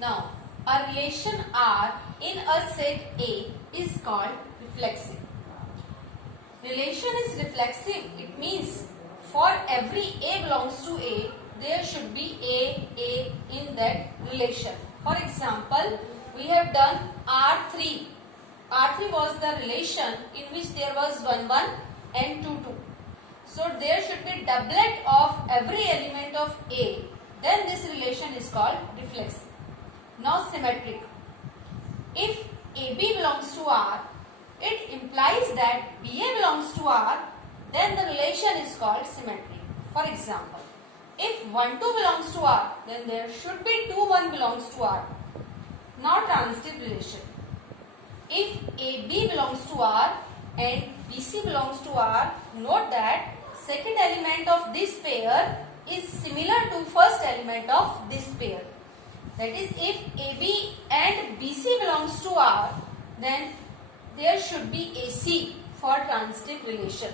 Now, a relation R in a set A is called reflexive. Relation is reflexive. It means for every A belongs to A, there should be A in that relation. For example, we have done R3. R3 was the relation in which there was 1, 1 and 2, 2. So there should be doublet of every element of A. Then this relation is called reflexive. Now symmetric. If AB belongs to R, it implies that BA belongs to R, then the relation is called symmetric. For example, if 1, 2 belongs to R, then there should be 2, 1 belongs to R. Now transitive relation. If AB belongs to R and BC belongs to R, note that second element of this pair is similar to first element of this pair. That is, if AB and BC belongs to R, then there should be AC for transitive relation.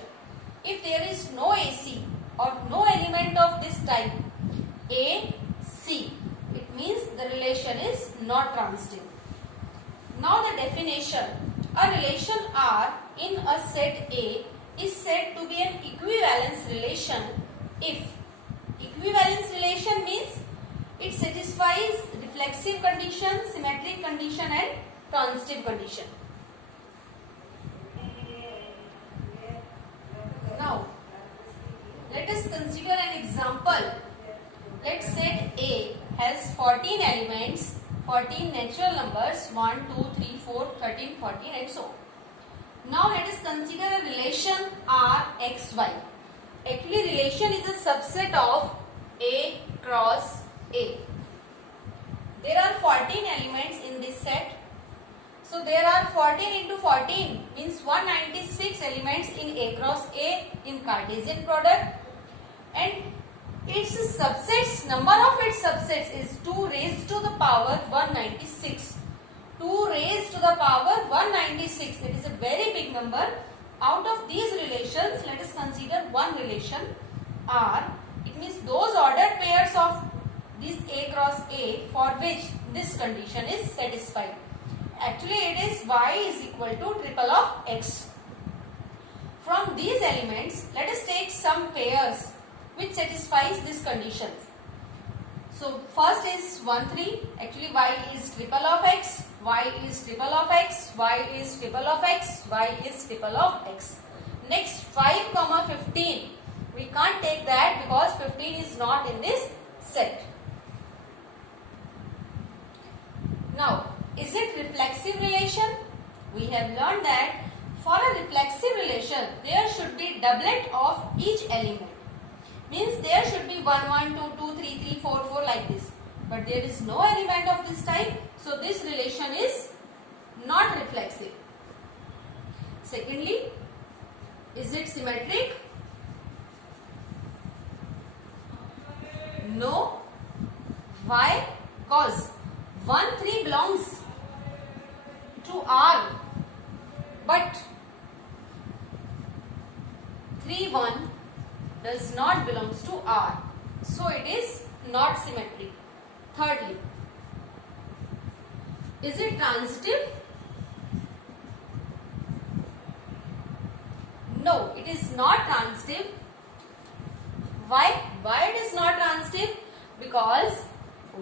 If there is no AC or no element of this type, AC, it means the relation is not transitive. Now the definition. A relation R in a set A is said to be an equivalence relation if equivalence relation means it satisfies reflexive condition, symmetric condition and transitive condition. Now, let us consider an example. Let's set A has 14 elements, 14 natural numbers, 1, 2, 3, 4, 13, 14 and so on. Now let us consider a relation Rxy. Actually, relation is a subset of A cross A. There are 14 elements in this set. So there are 14 into 14 means 196 elements in A cross A in Cartesian product, and its subsets, number of its subsets is 2 raised to the power 196. 2 raised to the power 196. It is a very big number. Out of these relations, let us consider one relation R. It means those ordered pairs of this A cross A for which this condition is satisfied. Actually, it is y is equal to triple of x. From these elements, let us take some pairs which satisfies these conditions. So first is 1, 3. Actually, y is triple of x, y is triple of x, y is triple of x, y is triple of x. Next 5, 15. We can't take that because 15 is not in this set. Now, is it reflexive relation? We have learned that for a reflexive relation, there should be doublet of each element. Means there should be 1, 1, 2, 2, 3, 3, 4, 4 like this. But there is no element of this type. So this relation is not reflexive. Secondly, is it symmetric? No. Why? Because 1, 3 belongs to R, but 3, 1 does not belongs to R. So it is not symmetric. Thirdly, is it transitive? No, it is not transitive. Why? Why it is not transitive? Because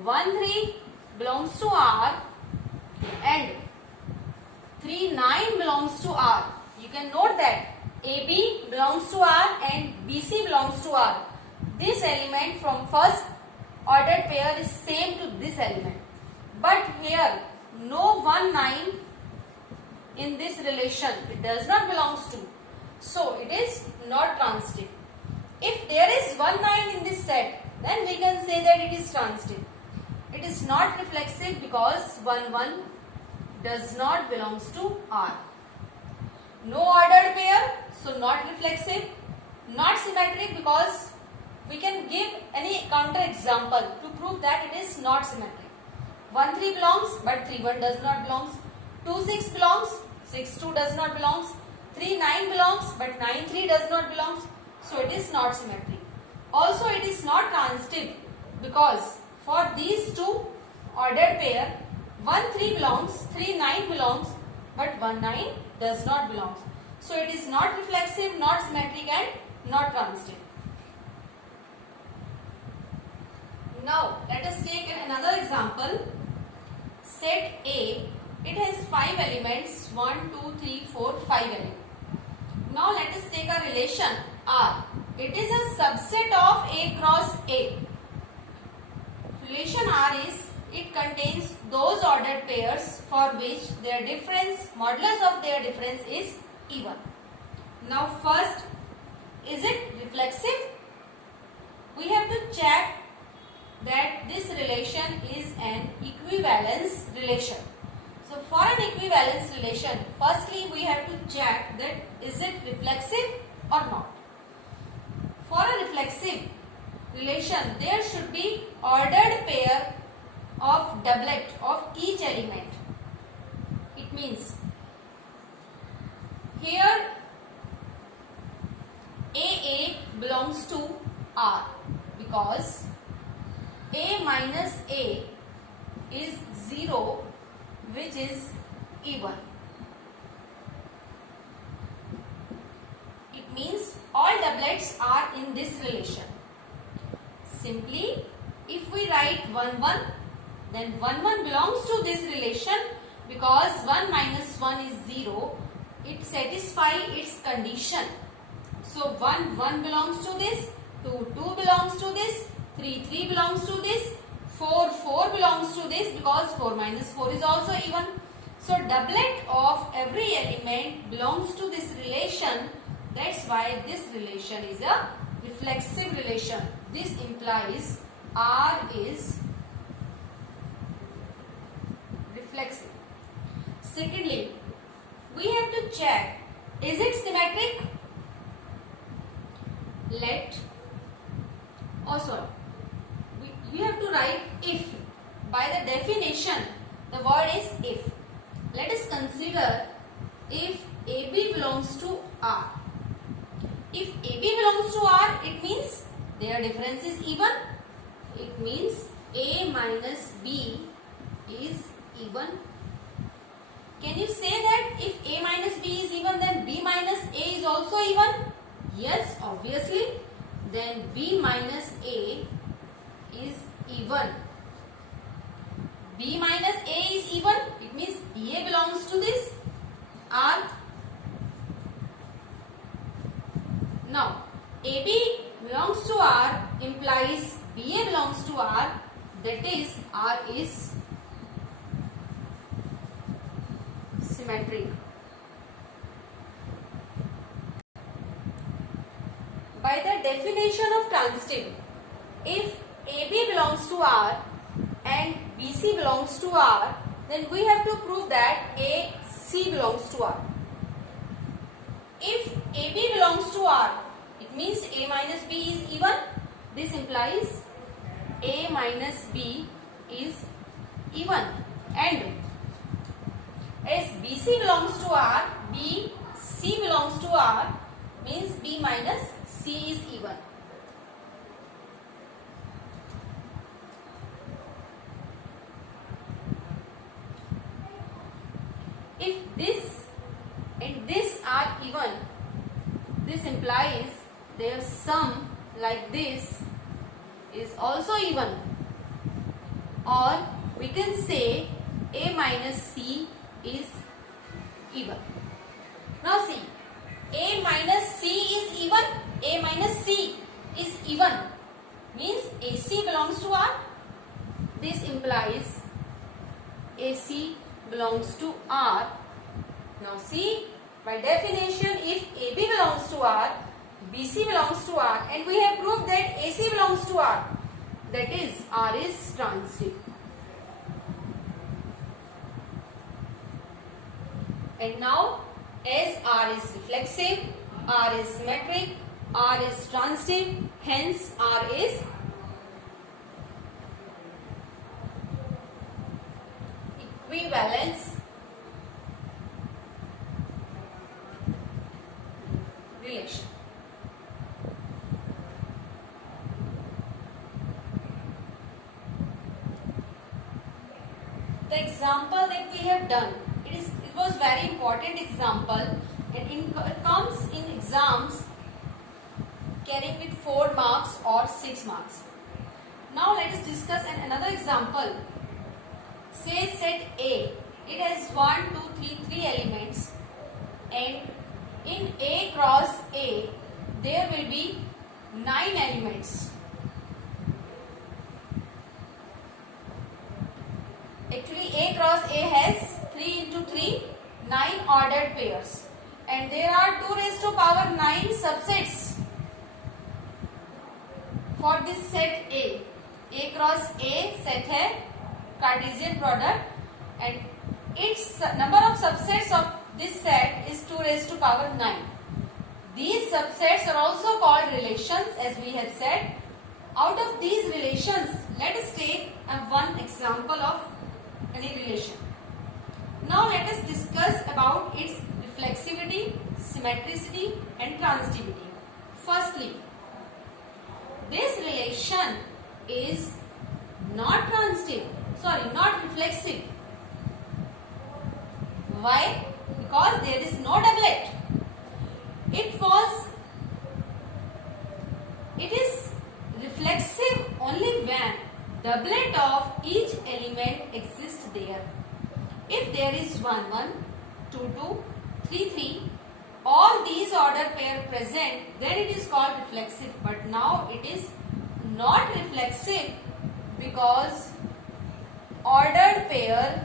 1, 3 belongs to R and 3, 9 belongs to R. You can note that AB belongs to R and BC belongs to R. This element from first ordered pair is same to this element. But here no 1, 9 in this relation. It does not belongs to. So it is not transitive. If there is 1, 9 in this set, then we can say that it is transitive. It is not reflexive because 1, 1 does not belongs to R. No ordered pair, so not reflexive. Not symmetric because we can give any counter example to prove that it is not symmetric. 1, 3 belongs but 3, 1 does not belongs. 2, 6 belongs, 6, 2 does not belongs. 3, 9 belongs but 9, 3 does not belongs. So it is not symmetric. Also it is not transitive because for these two ordered pair. 1 3 belongs, 3 9 belongs, but 1 9 does not belong. So it is not reflexive, not symmetric, and not transitive. Now let us take another example. Set A, it has 5 elements, 1 2 3 4 5 elements. Now let us take a relation R. It is a subset of A cross A. Relation R is, it contains those ordered pairs for which their difference, modulus of their difference is even. Now first, is it reflexive? We have to check that this relation is an equivalence relation. So for an equivalence relation, firstly we have to check that is it reflexive or not. For a reflexive relation, there should be ordered pair of doublet of each element. It means here AA belongs to R because A minus A is 0, which is even. It means all doublets are in this relation. Simply, if we write 1 1, then 1 1 belongs to this relation because 1 minus 1 is 0. It satisfies its condition. So 1 1 belongs to this, 2 2 belongs to this, 3 3 belongs to this, 4 4 belongs to this because 4 minus 4 is also even. So doublet of every element belongs to this relation. That's why this relation is a reflexive relation. This implies R is reflexive. Secondly, we have to check, is it symmetric? We have to write if. By the definition, the word is if. Let us consider if AB belongs to R. If AB belongs to R, it means their difference is even. It means A minus B is even. Can you say that if A minus B is even, then B minus A is also even? Yes, obviously. Then B minus A is even. B minus A is even. It means BA belongs to this R. Now, AB belongs to R implies BA belongs to R. That is, R is symmetric. By the definition of transitive, if AB belongs to R and BC belongs to R, then we have to prove that AC belongs to R. If AB belongs to R, it means A minus B is even. This implies A minus B is even. And as BC belongs to R, BC belongs to R means B minus C is even. If this and this are even, this implies their sum like this is also even. Or we can say A minus C is even. Now see, A minus C is even. A minus C is even means AC belongs to R. This implies AC belongs to R. Now see, by definition, if AB belongs to R, BC belongs to R, and we have proved that AC belongs to R, that is, R is transitive. And now, as R is reflexive, R is symmetric, R is transitive, hence R is equivalence relation. the example that we have done, it was very important example, and it comes in exams carrying with 4 marks or 6 marks. Now let us discuss another example. Say set A, it has 1, 2, 3, 3 elements, and in A cross A there will be 9 elements. Actually A cross A has 3 into 3, 9 ordered pairs, and there are 2 raised to power 9 subsets for this set A. A cross A set है Cartesian product, and its number of subsets of this set is 2 raised to power 9. These subsets are also called relations, as we have said. Out of these relations, let us take one example of any relation. Now let us discuss about its reflexivity, symmetricity and transitivity. Firstly, this relation is not reflexive. Why? Because there is no doublet. It is reflexive only when doublet of each element exists there. If there is 1, 1, 2, 2, 3, 3, all these ordered pair present, then it is called reflexive. But now it is not reflexive because ordered pair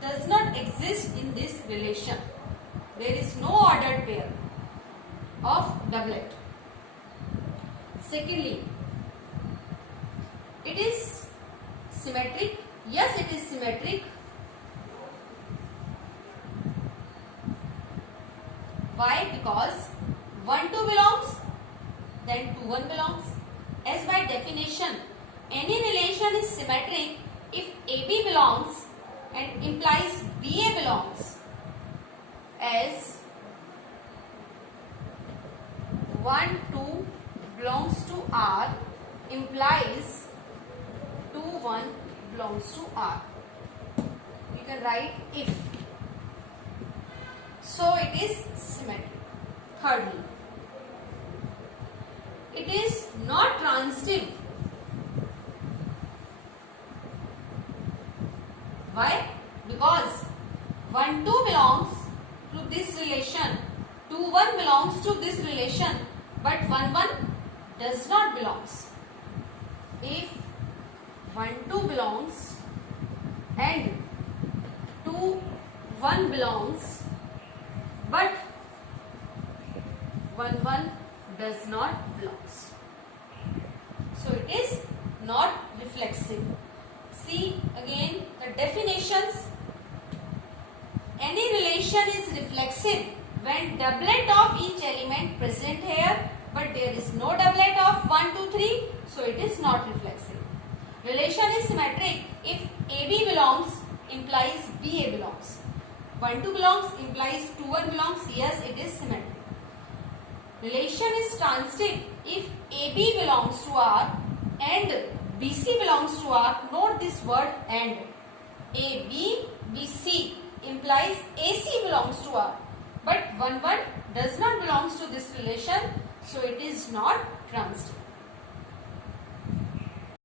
does not exist in this relation. There is no ordered pair of doublet. Secondly, it is symmetric. Yes, it is symmetric. Why? Because 1, 2 belongs, then 2, 1 belongs. As by definition, any relation is symmetric if AB belongs and implies BA belongs, as 1, 2 belongs to R implies 2, 1 belongs to R. You can write if. So it is symmetric. Thirdly, it is not transitive. Why? Because 1, 2 belongs to this relation, 2, 1 belongs to this relation, but 1, 1 does not belongs. If 1, 2 belongs and 2, 1 belongs, but 1, 1 does not belongs, so it is not reflexive. See again the definitions. Any relation is reflexive when doublet of each element present here, but there is no doublet of 1, 2, 3, so it is not reflexive. Relation is symmetric if AB belongs implies BA belongs. 1, 2 belongs implies 2, 1 belongs. Yes, it is symmetric. Relation is transitive if AB belongs to R and BC belongs to R. Note this word and. AB, BC implies AC belongs to R. But 1, 1 does not belongs to this relation, so it is not transitive.